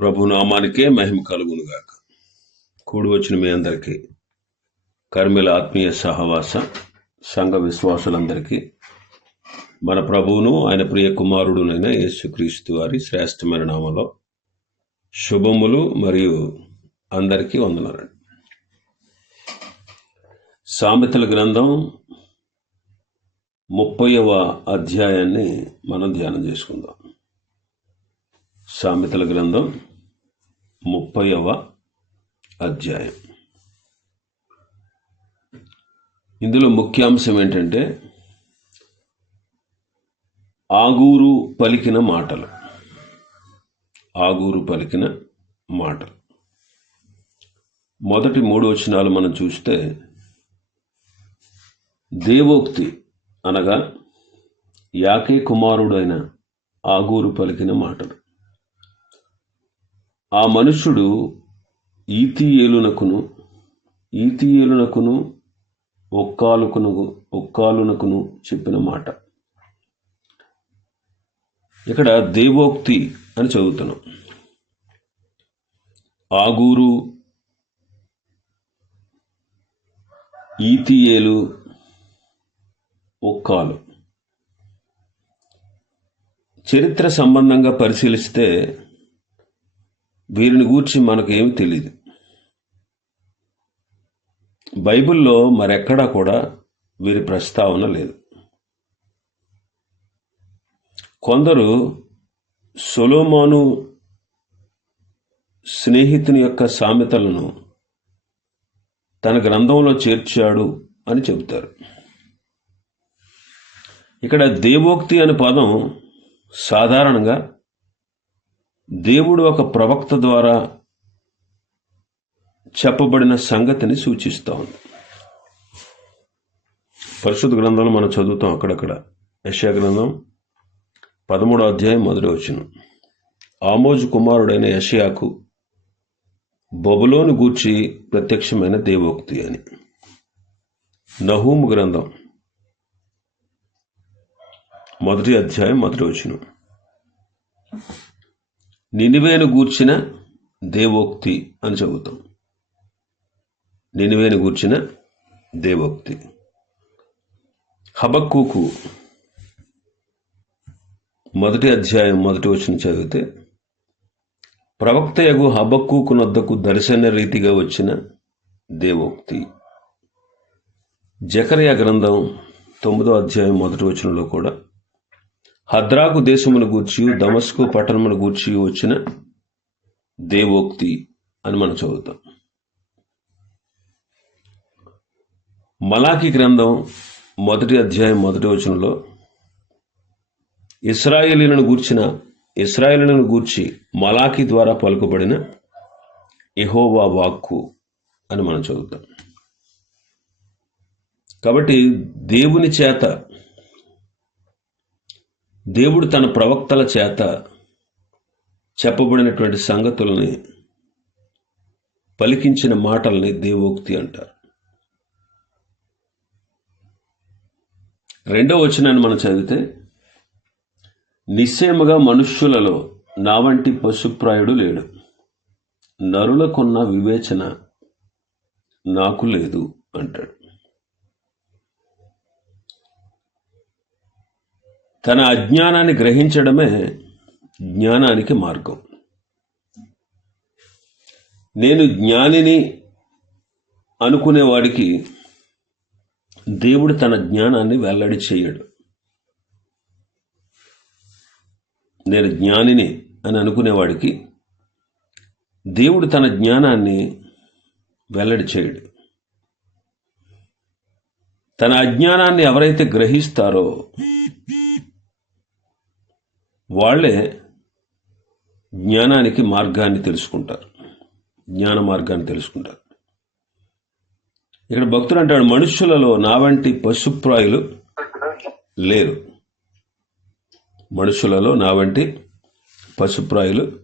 ప్రభు నామానికే మహిమ కలుగునుగాక. కూడి వచ్చిన మీ అందరికీ కర్మిల ఆత్మీయ సహవాస సంఘ విశ్వాసులందరికీ మన ప్రభువును ఆయన ప్రియ కుమారుడునైన యేసుక్రీస్తు వారి శ్రేష్టమైన నామలో శుభములు మరియు అందరికీ వందనాలండి. సామెతల గ్రంథం ముప్పైవ అధ్యాయాన్ని మనం ధ్యానం చేసుకుందాం. సామెతల గ్రంథం ముప్పైవ అధ్యాయం. ఇందులో ముఖ్యాంశం ఏంటంటే ఆగూరు పలికిన మాటలు. ఆగూరు పలికిన మాటలు. మొదటి మూడు వచనాలు మనం చూస్తే దేవోక్తి అనగా యాకే కుమారుడైన ఆగూరు పలికిన మాటలు. ఆ మనుష్యుడు ఈతియేలునకును ఈతియేలునకును ఒక్కాలుకును ఒక్కాలునకును చెప్పిన మాట. ఇక్కడ దేవోక్తి అని చదువుతున్నాం. ఆగూరు ఈతియేలు ఒక్కాలు. చరిత్ర సంబంధంగా పరిశీలిస్తే వీరిని గూర్చి మనకేం తెలియదు బైబిల్లో మరెక్కడా కూడా వీరి ప్రస్తావన లేదు. కొందరు సొలోమాను స్నేహితుని యొక్క సామెతలను తన గ్రంథంలో చేర్చాడు అని చెబుతారు. ఇక్కడ దేవోక్తి అనే పదం సాధారణంగా దేవుడు ఒక ప్రవక్త ద్వారా చెప్పబడిన సంగతిని సూచిస్తూ ఉంది. పరిశుద్ధ గ్రంథంలో మనం చదువుతాం అక్కడక్కడ. యశా గ్రంథం పదమూడో అధ్యాయం మొదటి వచ్చిన ఆమోజు కుమారుడైన యషయాకు బొబులోను గూర్చి ప్రత్యక్షమైన దేవోక్తి అని. నహూము గ్రంథం మొదటి అధ్యాయం మొదటి వచ్చిన నినివేను గూర్చిన దేవోక్తి అని చెబుతాం. నినివేను గూర్చిన దేవోక్తి. హబక్కుకు మొదటి అధ్యాయం మొదటి వచ్చిన చదివితే ప్రవక్త యగు హబక్కూకు నొద్దకు దర్శన రీతిగా వచ్చిన దేవోక్తి. జకరియా గ్రంథం తొమ్మిదో అధ్యాయం మొదటి వచనంలో కూడా హద్రాకు దేశమును గూర్చి దమస్కు పట్టణమును గూర్చి వచ్చిన దేవోక్తి అని మనం చదువుతాం. మలాకి గ్రంథం మొదటి అధ్యాయం మొదటి వచనంలో ఇస్రాయేలీలను గూర్చిన ఇస్రాయేలీలను గూర్చి మలాకి ద్వారా పలుకబడిన ఎహోవా వాక్కు అని మనం చదువుతాం. కాబట్టి దేవుని చేత దేవుడు తన ప్రవక్తల చేత చెప్పబడినటువంటి సంగతుల్ని పలికించిన మాటల్ని దేవోక్తి అంటారు. రెండో వచనాన్ని మనం చదివితే నిశ్చయముగా మనుష్యులలో నా వంటి పశుప్రాయుడు లేడు. నరులకున్న వివేచన నాకు లేదు అంటాడు. తన అజ్ఞానాన్ని గ్రహించడమే జ్ఞానానికి మార్గం. నేను జ్ఞానిని అనుకునేవాడికి దేవుడు తన జ్ఞానాన్ని వెల్లడి చేయడు. నేను జ్ఞానిని అని అనుకునేవాడికి దేవుడు తన జ్ఞానాన్ని వెల్లడి చేయడు. తన అజ్ఞానాన్ని ఎవరైతే గ్రహిస్తారో వాళ్ళే జ్ఞానానికి మార్గాన్ని తెలుసుకుంటారు. జ్ఞాన మార్గాన్ని తెలుసుకుంటారు. ఇక్కడ భక్తుడు అంటాడు మనుష్యులలో నా వంటి పశుప్రాయులు లేరు. మనుషులలో నా వంటి పశుప్రాయులు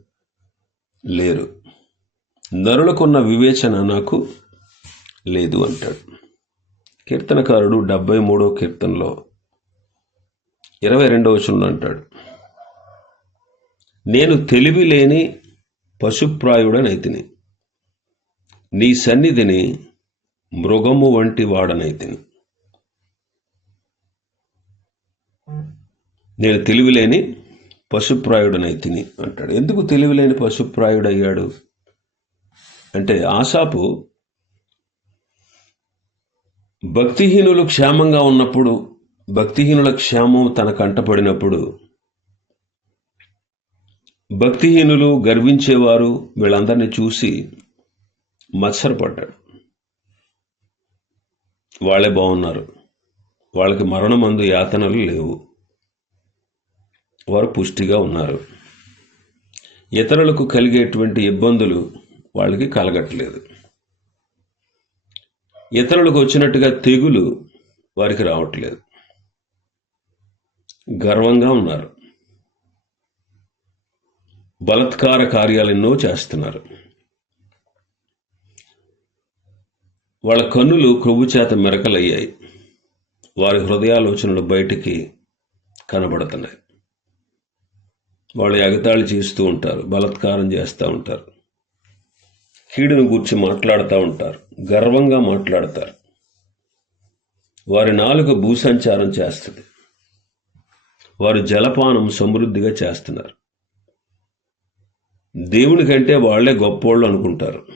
లేరు. నరులకున్న వివేచన నాకు లేదు అంటాడు. కీర్తనకారుడు డెబ్బై మూడో కీర్తనలో ఇరవై రెండవ వచనంలో అంటాడు నేను తెలివి లేని పశుప్రాయుడనైతిని నీ సన్నిధిని మృగము వంటి వాడనైతిని నేను తెలివిలేని పశుప్రాయుడనైతిని అంటాడు. ఎందుకు తెలివిలేని పశుప్రాయుడయ్యాడు? అంటే ఆశాపు భక్తిహీనులు క్షేమంగా ఉన్నప్పుడు భక్తిహీనుల క్షేమం తన కంటపడినప్పుడు భక్తిహీనులు గర్వించేవారు వీళ్ళందరినీ చూసి మత్సరపడ్డాడు. వాళ్ళే బాగున్నారు. వాళ్ళకి మరణమందు యాతనలు లేవు. వారు పుష్టిగా ఉన్నారు. ఇతరులకు కలిగేటువంటి ఇబ్బందులు వాళ్ళకి కలగట్లేదు. ఇతరులకు వచ్చినట్టుగా తెగులు వారికి రావట్లేదు. గర్వంగా ఉన్నారు. బలత్కార కార్యాలు ఎన్నో చేస్తున్నారు. వాళ్ళ కన్నులు క్రొవ్వు చేత మెరకలయ్యాయి. వారి హృదయాలోచనలు బయటికి కనబడుతున్నాయి. వాళ్ళు ఎగతాళి చేస్తూ ఉంటారు బలత్కారం చేస్తూ ఉంటారు. కీడును గూర్చి మాట్లాడుతూ ఉంటారు గర్వంగా మాట్లాడతారు. వారి నాలుక భూసంచారం చేస్తుంది. వారు జలపానం సమృద్ధిగా చేస్తున్నారు. దేవుని కంటే వాళ్ళే గొప్పోళ్ళు అనుకుంటారు.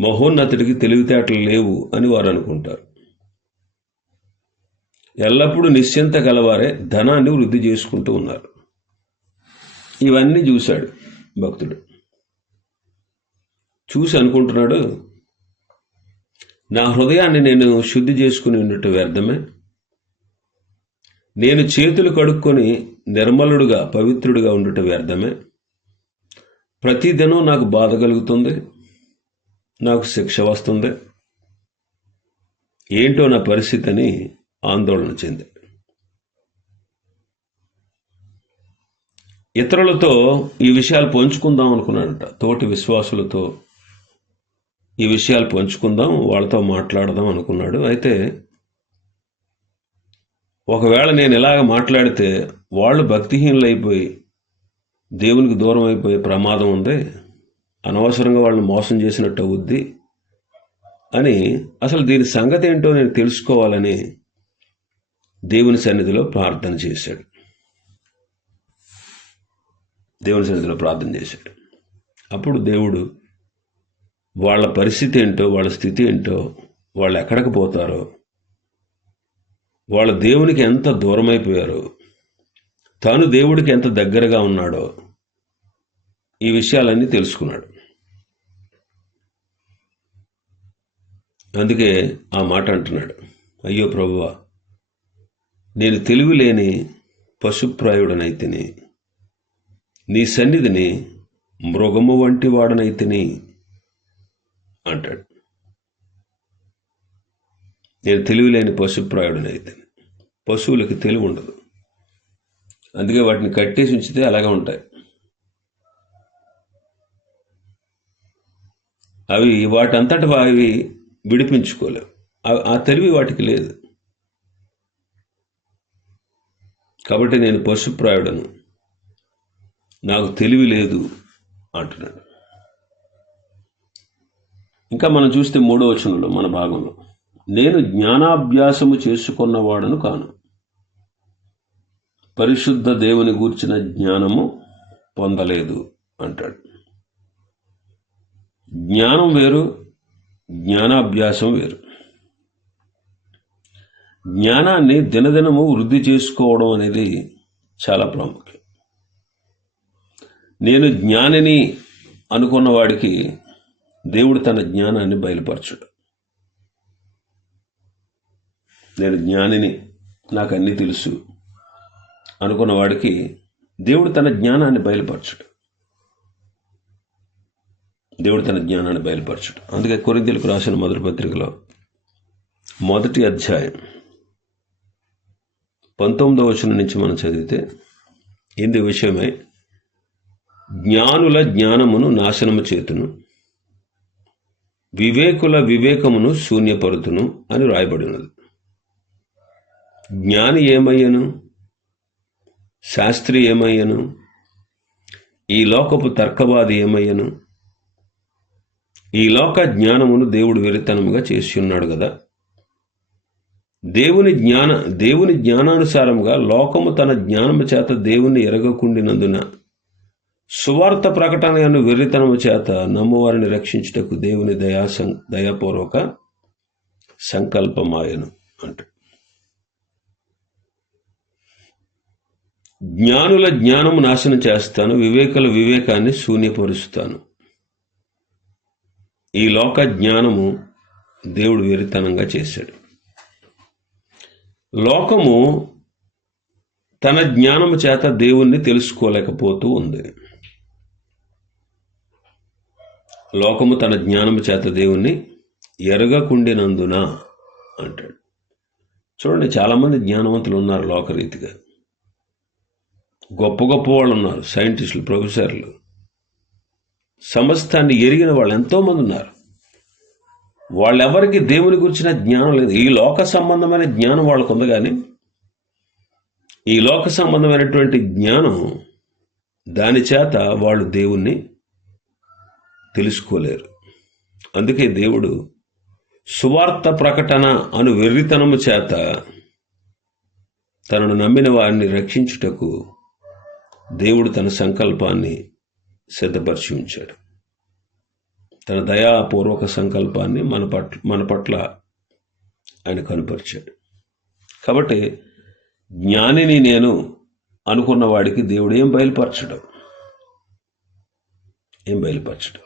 మహోన్నతుడికి తెలివితేటలు లేవు అని వారు అనుకుంటారు. ఎల్లప్పుడూ నిశ్చింత గలవారే ధనాన్ని వృద్ధి చేసుకుంటూ ఉన్నారు. ఇవన్నీ చూశాడు భక్తుడు. చూసి అనుకుంటున్నాడు నా హృదయాన్ని నేను శుద్ధి చేసుకుని ఉన్నట్టు వ్యర్థమే. నేను చేతులు కడుక్కొని నిర్మలుడుగా పవిత్రుడిగా ఉండుట వ్యర్థమే ప్రతిదినం నాకు బాధ కలుగుతుంది నాకు శిక్ష వస్తుంది. ఏంటో నా పరిస్థితి అని ఆందోళన చెంది. ఇతరులతో ఈ విషయాలు పంచుకుందాం అనుకున్నాడట. తోటి విశ్వాసులతో ఈ విషయాలు పంచుకుందాం వాళ్ళతో మాట్లాడదాం అనుకున్నాడు. అయితే ఒకవేళ నేను ఇలాగ మాట్లాడితే వాళ్ళు భక్తిహీనులైపోయి దేవునికి దూరం అయిపోయే ప్రమాదం ఉంది అనవసరంగా వాళ్ళని మోసం చేసినట్టు అవుద్ది అని అసలు దీని సంగతి ఏంటో నేను తెలుసుకోవాలని దేవుని సన్నిధిలో ప్రార్థన చేశాడు. దేవుని సన్నిధిలో ప్రార్థన చేశాడు. అప్పుడు దేవుడు వాళ్ళ పరిస్థితి ఏంటో వాళ్ళ స్థితి ఏంటో వాళ్ళు ఎక్కడికి పోతారో వాళ్ళ దేవునికి ఎంత దూరమైపోయారో? తాను దేవుడికి ఎంత దగ్గరగా ఉన్నాడో ఈ విషయాలన్నీ తెలుసుకున్నాడు. అందుకే ఆ మాట అంటున్నాడు. అయ్యో ప్రభువా నేను తెలివి లేని పశుప్రాయుడనైతిని నీ సన్నిధిని మృగము వంటి వాడనైతిని అంటాడు. నేను తెలివిలేని లేని అయితే. పశువులకి తెలివి ఉండదు. అందుకే వాటిని కట్టేసి ఉంచితే అలాగే ఉంటాయి. అవి వాటంతట అవి విడిపించుకోలేవు. ఆ తెలివి వాటికి లేదు. కాబట్టి నేను పశుప్రాయుడను నాకు తెలివి లేదు అంటున్నాడు. ఇంకా మనం చూస్తే మూడో వచనంలో మన భాగంలో. నేను జ్ఞానాభ్యాసము చేసుకున్నవాడను కాను. పరిశుద్ధ దేవుని గూర్చిన జ్ఞానము పొందలేదు అంటాడు. జ్ఞానం వేరు జ్ఞానాభ్యాసం వేరు. జ్ఞానాన్ని దినదినము వృద్ధి చేసుకోవడం అనేది చాలా ప్రాముఖ్యం. నేను జ్ఞానిని అనుకున్న వాడికి దేవుడు తన జ్ఞానాన్ని బయలుపరచడు. నేను జ్ఞానిని నాకు అన్నీ తెలుసు. అనుకున్న వాడికి దేవుడు తన జ్ఞానాన్ని బయలుపరచడు. దేవుడు తన జ్ఞానాన్ని బయలుపరచడు. అందుకే కొరింతలకు రాసిన మొదటి పత్రికలో మొదటి అధ్యాయం పంతొమ్మిదవ వచనం నుంచి మనం చదివితే ఇందు విషయమై జ్ఞానుల జ్ఞానమును నాశనము చేతును వివేకుల వివేకమును శూన్యపరుతును అని రాయబడినది. ఉన్నది జ్ఞాని ఏమయ్యను? శాస్త్రి ఏమయ్యను? ఈ లోకపు తర్కవాది ఏమయ్యను? ఈ లోక జ్ఞానమును దేవుడు వెరితనముగా చేసి ఉన్నాడు కదా దేవుని జ్ఞాన దేవుని జ్ఞానానుసారముగా లోకము తన జ్ఞానము చేత దేవుని ఎరగకుండినందున సువార్త ప్రకటనను వెర్రితనము చేత నమ్మవారిని రక్షించుటకు దేవుని దయా సం- దయాపూర్వక సంకల్పమాయను అంట. జ్ఞానుల జ్ఞానము నాశనం చేస్తాను వివేకుల వివేకాన్ని శూన్యపరుస్తాను. ఈ లోక జ్ఞానము దేవుడు వెరితనంగా చేశాడు. లోకము తన జ్ఞానము చేత దేవుణ్ణి తెలుసుకోలేకపోతూ ఉంది. లోకము తన జ్ఞానము చేత దేవుణ్ణి ఎరగకుండినందున అంటాడు. చూడండి చాలామంది జ్ఞానవంతులు ఉన్నారు లోకరీతిగా. గొప్ప గొప్ప వాళ్ళు ఉన్నారు సైంటిస్టులు ప్రొఫెసర్లు. సమస్తాన్ని ఎరిగిన వాళ్ళు ఎంతోమంది ఉన్నారు. వాళ్ళెవరికి దేవుని గురించిన జ్ఞానం లేదు. ఈ లోక సంబంధమైన జ్ఞానం వాళ్ళకు ఉంది కానీ ఈ లోక సంబంధమైనటువంటి జ్ఞానం దాని చేత వాళ్ళు దేవుణ్ణి తెలుసుకోలేరు. అందుకే దేవుడు సువార్త ప్రకటన అను వెర్రితనము చేత తనను నమ్మిన వారిని రక్షించుటకు దేవుడు తన సంకల్పాన్ని సిద్ధపరిచి ఉంచాడు. తన దయాపూర్వక సంకల్పాన్ని మన పట్ల మన పట్ల ఆయన కనుపరిచాడు. కాబట్టి జ్ఞానిని నేను అనుకున్న వాడికి దేవుడు ఏం బయలుపరచడం? ఏం బయలుపరచడం?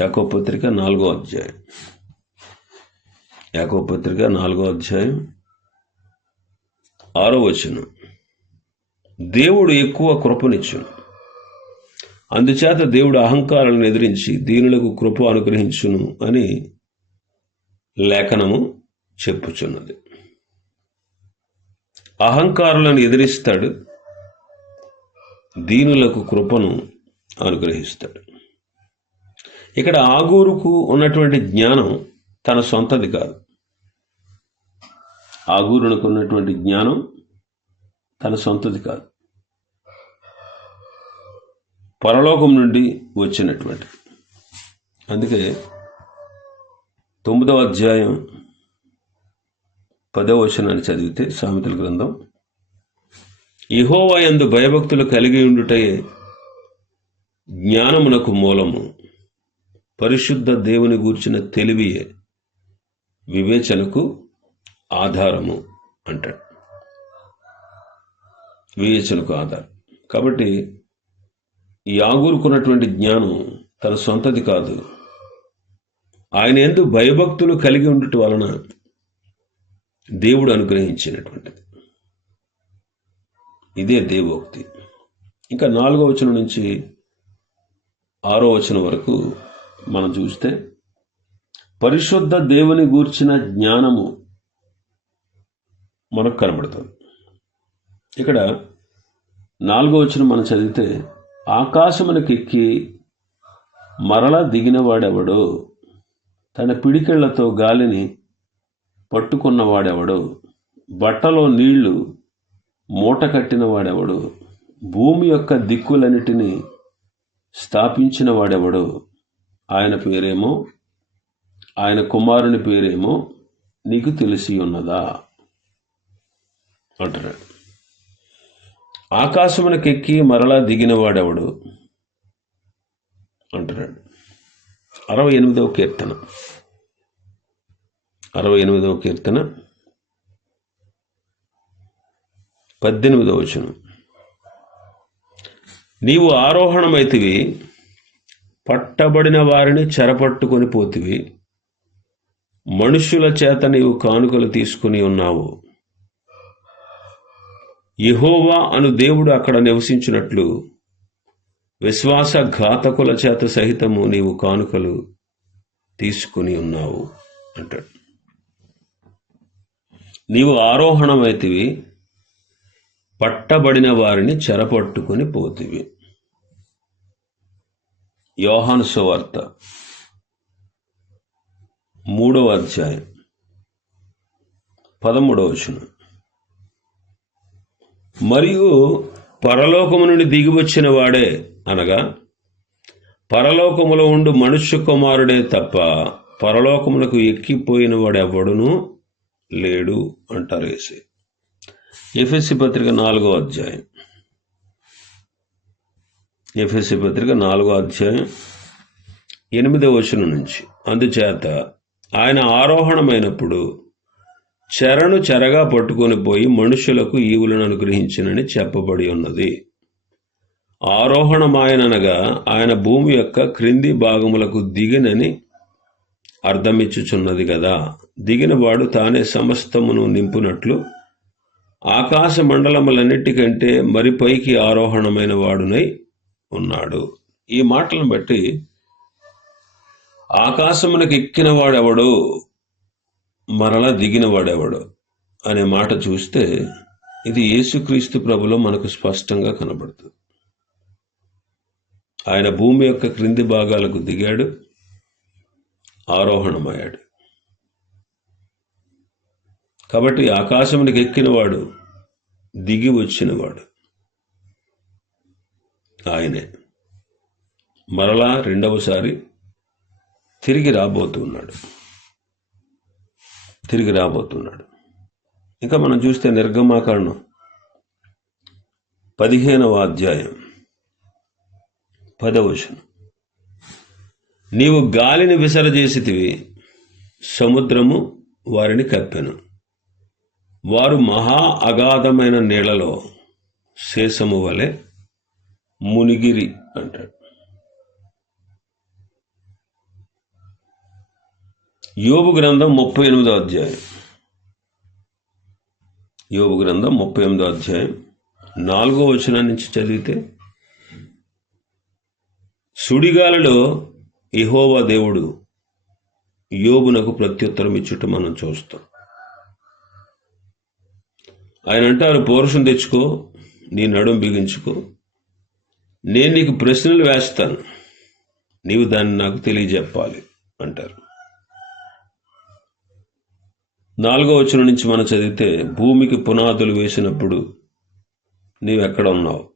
యాకో పత్రిక నాలుగో అధ్యాయం. యాకో పత్రిక నాలుగో అధ్యాయం ఆరో వచనం. దేవుడు ఎక్కువ కృపనిచ్చును. అందుచేత దేవుడు అహంకారాలను ఎదిరించి దీనులకు కృప అనుగ్రహించును అని లేఖనము చెప్పుచున్నది. అహంకారులను ఎదిరిస్తాడు దీనులకు కృపను అనుగ్రహిస్తాడు. ఇక్కడ ఆగూరుకు ఉన్నటువంటి జ్ఞానం తన సొంతది కాదు. ఆగూరునకు ఉన్నటువంటి జ్ఞానం తన సొంతది కాదు. పరలోకం నుండి వచ్చినటువంటి. అందుకే తొమ్మిదవ అధ్యాయం పదవ వచనాన్ని చదివితే సామెతల గ్రంథం ఇహోవా యందు భయభక్తులు కలిగి ఉండుటయే జ్ఞానమునకు మూలము. పరిశుద్ధ దేవుని గూర్చిన తెలివియే వివేచనకు ఆధారము అంటాడు. వివేచనకు ఆధారం. కాబట్టి ఈ ఆగూరుకున్నటువంటి జ్ఞానం తన సొంతది కాదు. ఆయన ఎందు భయభక్తులు కలిగి ఉండటం వలన దేవుడు అనుగ్రహించినటువంటిది. ఇదే దేవోక్తి. ఇంకా నాలుగో వచనం నుంచి ఆరో వచనం వరకు మనం చూస్తే పరిశుద్ధ దేవుని గూర్చిన జ్ఞానము మనకు కనబడుతుంది. ఇక్కడ నాలుగో వచ్చిన మనం చదివితే ఆకాశమునకెక్కి మరల దిగినవాడెవడో? తన పిడికిళ్ళతో గాలిని పట్టుకున్నవాడెవడో? బట్టలో నీళ్ళు మూట కట్టినవాడెవడో? భూమి యొక్క దిక్కులన్నిటినీ స్థాపించిన వాడెవడో ఆయన పేరేమో? ఆయన కుమారుని పేరేమో నీకు తెలిసి ఉన్నదా? అంటారు ఆకాశమునకెక్కి మరలా దిగినవాడెవడు? అంటున్నాడు. అరవై ఎనిమిదవ కీర్తన. అరవై ఎనిమిదవ కీర్తన. పద్దెనిమిదవ వచనం. నీవు ఆరోహణమైతివి పట్టబడిన వారిని చెరపట్టుకొని పోతివి మనుషుల చేత నీవు కానుకలు తీసుకుని ఉన్నావు. యహోవా అను దేవుడు అక్కడ నివసించినట్లు విశ్వాస ఘాతకుల చేత సహితము నీవు కానుకలు తీసుకుని ఉన్నావు అంటాడు. నీవు ఆరోహణమైతివి పట్టబడిన వారిని చెరపట్టుకుని పోతివి. యోహాను సువార్త మూడవ అధ్యాయం పదమూడవ వచనం. మరియు పరలోకము నుండి దిగివచ్చిన వాడే అనగా పరలోకములో ఉండు మనుష్య కుమారుడే తప్ప పరలోకమునకు ఎక్కిపోయిన వాడెవడును లేడు అంటారు వేసి ఎఫ్ఎస్సి పత్రిక నాలుగో అధ్యాయం. ఎఫ్ఎస్సి పత్రిక నాలుగో అధ్యాయం ఎనిమిదవ వచనం నుంచి. అందుచేత ఆయన ఆరోహణమైనప్పుడు చెరను చెరగా పట్టుకొని పోయి మనుషులకు ఈవులను అనుగ్రహించినని చెప్పబడి ఉన్నది. ఆరోహణమాయననగా ఆయన భూమి యొక్క క్రింది భాగములకు దిగినని అర్థమిచ్చుచున్నది కదా దిగినవాడు తానే సమస్తమును నింపునట్లు ఆకాశ మండలములన్నిటికంటే మరి పైకి ఆరోహణమైన వాడునై ఉన్నాడు. ఈ మాటలను బట్టి ఆకాశమునకు ఎక్కినవాడెవడో మరలా దిగిన వాడేవాడు అనే మాట చూస్తే ఇది యేసుక్రీస్తు ప్రభులో మనకు స్పష్టంగా కనబడుతుంది. ఆయన భూమి యొక్క క్రింది భాగాలకు దిగాడు ఆరోహణమయ్యాడు. కాబట్టి ఆకాశమునికి ఎక్కినవాడు దిగి వచ్చినవాడు ఆయనే. మరలా రెండవసారి తిరిగి రాబోతున్నాడు. తిరిగి రాబోతున్నాడు. ఇంకా మనం చూస్తే నిర్గమాకరణం పదిహేనవ అధ్యాయం పదవచనం నీవు గాలిని విసరజేసితివి సముద్రము వారిని కప్పెను. వారు మహా అగాధమైన నీళ్ళలో శేషము వలె మునిగిరి అంటాడు. యోబు గ్రంథం ముప్పై ఎనిమిదో అధ్యాయం. యోబు గ్రంథం ముప్పై ఎనిమిదో అధ్యాయం. నాలుగో వచనం నుంచి చదివితే సుడిగాలలో ఇహోవా దేవుడు యోబునకు ప్రత్యుత్తరం ఇచ్చుట మనం చూస్తాం. ఆయన అంటారు పౌరుషం తెచ్చుకో నీ నడుం బిగించుకో. నేను నీకు ప్రశ్నలు వేస్తాను. నీవు దాన్ని నాకు తెలియజెప్పాలి అంటారు. నాలుగో వచనం నుంచి మనం చదివితే భూమికి పునాదులు వేసినప్పుడు నీవెక్కడ ఉన్నావు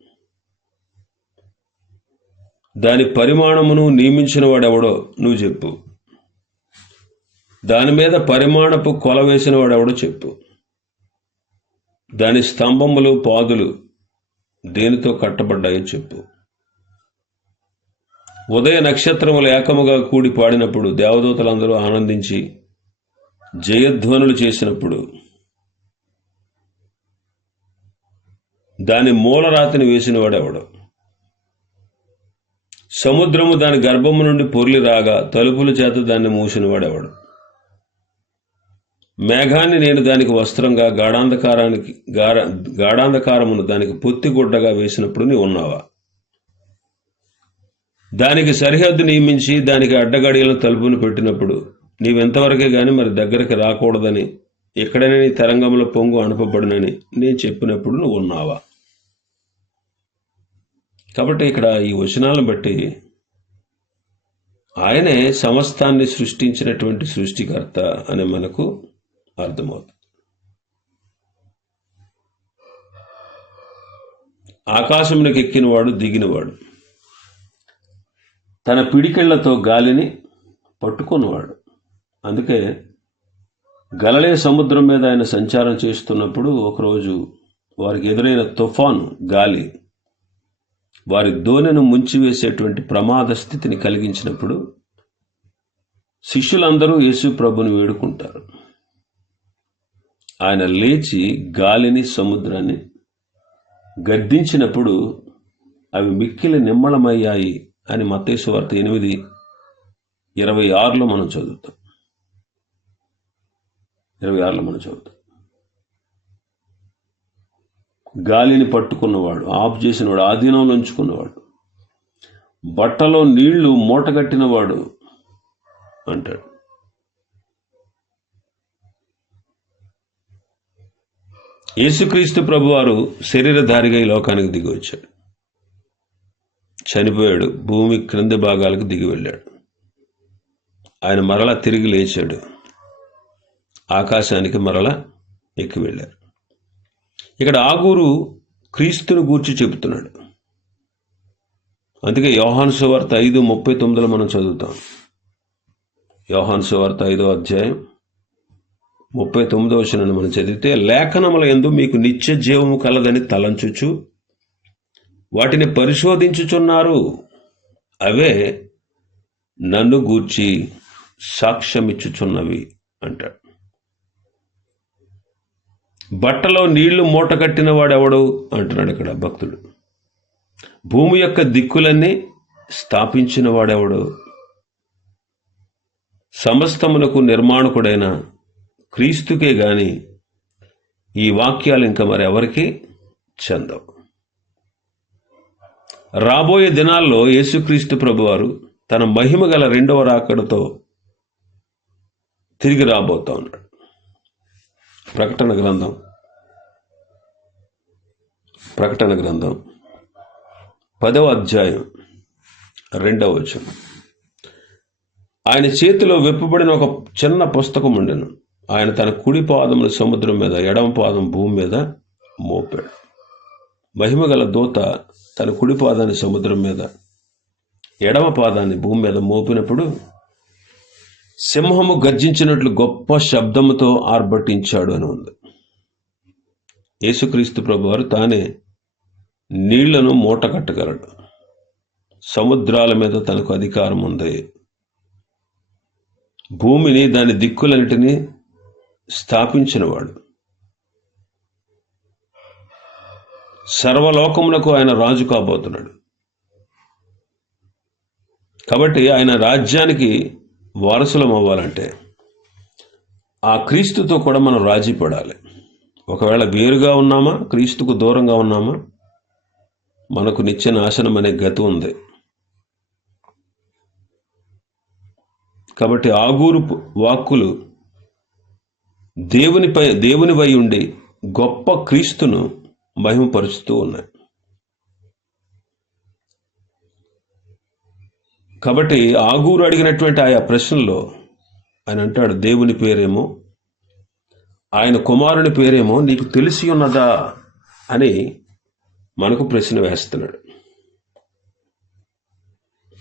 దాని పరిమాణమును నియమించిన వాడెవడో నువ్వు చెప్పు. దాని మీద పరిమాణపు కొల వేసిన వాడెవడో చెప్పు. దాని స్తంభములు పాదులు దేనితో కట్టబడ్డాయో చెప్పు. ఉదయ నక్షత్రములు ఏకముగా కూడి పాడినప్పుడు దేవదూతలందరూ ఆనందించి జయధ్వనులు చేసినప్పుడు దాని మూలరాతిని వేసినవాడెవడు? సముద్రము దాని గర్భము నుండి పొర్లి రాగా తలుపుల చేత దాన్ని మూసినవాడెవడు? మేఘాన్ని నేను దానికి వస్త్రంగా గాఢాంధకారానికి గాఢ గాఢాంధకారమును దానికి పొత్తిగుడ్డగా వేసినప్పుడు నీ ఉన్నావా? దానికి సరిహద్దు నియమించి దానికి అడ్డగడియలను తలుపును పెట్టినప్పుడు నీవెంతవరకే కానీ మరి దగ్గరికి రాకూడదని ఎక్కడైనా నీ తరంగంలో పొంగు అనుపబడినని నేను చెప్పినప్పుడు నువ్వు ఉన్నావా? కాబట్టి ఇక్కడ ఈ వచనాలను బట్టి ఆయనే సమస్తాన్ని సృష్టించినటువంటి సృష్టికర్త అని మనకు అర్థమవుతుంది. ఆకాశంలోకి ఎక్కినవాడు దిగినవాడు. తన పిడికిళ్ళతో గాలిని పట్టుకున్నవాడు. అందుకే గలలే సముద్రం మీద ఆయన సంచారం చేస్తున్నప్పుడు ఒకరోజు వారికి ఎదురైన తుఫాను గాలి వారి దోణెను ముంచివేసేటువంటి ప్రమాద స్థితిని కలిగించినప్పుడు శిష్యులందరూ యేసు ప్రభుని వేడుకుంటారు. ఆయన లేచి గాలిని సముద్రాన్ని గద్దించినప్పుడు అవి మిక్కిలి నిమ్మళమయ్యాయి అని మతేశ్వార్త ఎనిమిది ఇరవై ఆరులో మనం చదువుతాం. ఇరవై ఆరులో మనం చదువుతాం. గాలిని పట్టుకున్నవాడు ఆఫ్ చేసినవాడు ఆధీనంలో ఉంచుకున్నవాడు బట్టలో నీళ్ళు మూటగట్టినవాడు అంటాడు. యేసుక్రీస్తు ప్రభువారు శరీరధారిగా ఈ లోకానికి దిగి వచ్చాడు. చనిపోయాడు భూమి క్రింద భాగాలకు దిగి వెళ్ళాడు. ఆయన మరలా తిరిగి లేచాడు. ఆకాశానికి మరల ఎక్కి వెళ్ళారు ఇక్కడ ఆగూరు క్రీస్తుని గూర్చి చెబుతున్నాడు. అందుకే యోహాన్ సువార్త ఐదు ముప్పై తొమ్మిదిలో మనం చదువుతాం. యోహాన్ సువార్త ఐదో అధ్యాయం ముప్పై తొమ్మిదో వచనాన్ని మనం చదివితే లేఖనముల ఎందు మీకు నిత్య జీవము కలదని తలంచుచు వాటిని పరిశోధించుచున్నారు. అవే నన్ను గూర్చి సాక్ష్యమిచ్చుచున్నవి అంటాడు. బట్టలో నీళ్ళు మూట కట్టిన వాడెవడు? అంటున్నాడు ఇక్కడ భక్తుడు. భూమి యొక్క దిక్కులన్నీ స్థాపించిన వాడెవడు? సమస్తమునకు నిర్మాణకుడైన క్రీస్తుకే గాని ఈ వాక్యాలు ఇంకా మరెవరికి చెందవు. రాబోయే దినాల్లో యేసుక్రీస్తు ప్రభువారు తన మహిమ గల రెండవ రాకడతో తిరిగి రాబోతా ఉన్నాడు ప్రకటన గ్రంథం. ప్రకటన గ్రంథం. పదవ అధ్యాయం రెండవ వచనం. ఆయన చేతిలో విప్పబడిన ఒక చిన్న పుస్తకం ఉండెను. ఆయన తన కుడి పాదమును సముద్రం మీద ఎడమ పాదం భూమి మీద మోపాడు. మహిమగల దూత తన కుడి పాదాన్ని సముద్రం మీద ఎడమ పాదాన్ని భూమి మీద మోపినప్పుడు సింహము గర్జించినట్లు గొప్ప శబ్దముతో ఆర్భటించాడు అని ఉంది. యేసుక్రీస్తు ప్రభువారు తానే నీళ్ళను మూట కట్టగలడు సముద్రాల మీద తనకు అధికారం ఉంది. భూమిని దాని దిక్కులన్నిటినీ స్థాపించినవాడు. సర్వలోకములకు ఆయన రాజు కాబోతున్నాడు. కాబట్టి ఆయన రాజ్యానికి వారసులం అవ్వాలంటే ఆ క్రీస్తుతో కూడా మనం రాజీ పడాలి. ఒకవేళ వేరుగా ఉన్నామా క్రీస్తుకు దూరంగా ఉన్నామా మనకు నిత్య నాశనం అనే గతి ఉంది. కాబట్టి ఆగూరు వాక్కులు దేవునిపై దేవునిపై ఉండి గొప్ప క్రీస్తును మహిమపరుచుతూ ఉన్నాయి. కాబట్టి ఆగూరు అడిగినటువంటి ఆయా ప్రశ్నల్లో ఆయన అంటాడు దేవుని పేరేమో? ఆయన కుమారుని పేరేమో? నీకు తెలిసి ఉన్నదా? అని మనకు ప్రశ్న వేస్తున్నాడు.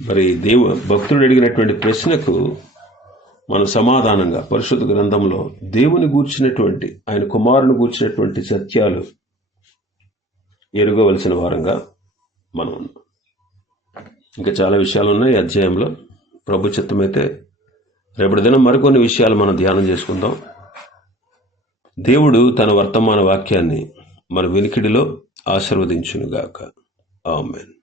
మరి దేవు భక్తుడు అడిగినటువంటి ప్రశ్నకు మన సమాధానంగా పరిశుద్ధ గ్రంథంలో దేవుని గూర్చినటువంటి ఆయన కుమారుని గూర్చినటువంటి సత్యాలు ఎరుగవలసిన వారంగా మనం ఉన్నాం. ఇంకా చాలా విషయాలు ఉన్నాయి ఈ అధ్యాయంలో. ప్రభు చిత్తమైతే రేపటి దినం మరికొన్ని విషయాలు మనం ధ్యానం చేసుకుందాం. దేవుడు తన వర్తమాన వాక్యాన్ని మన వినికిడిలో ఆశీర్వదించునుగాక. ఆమెన్.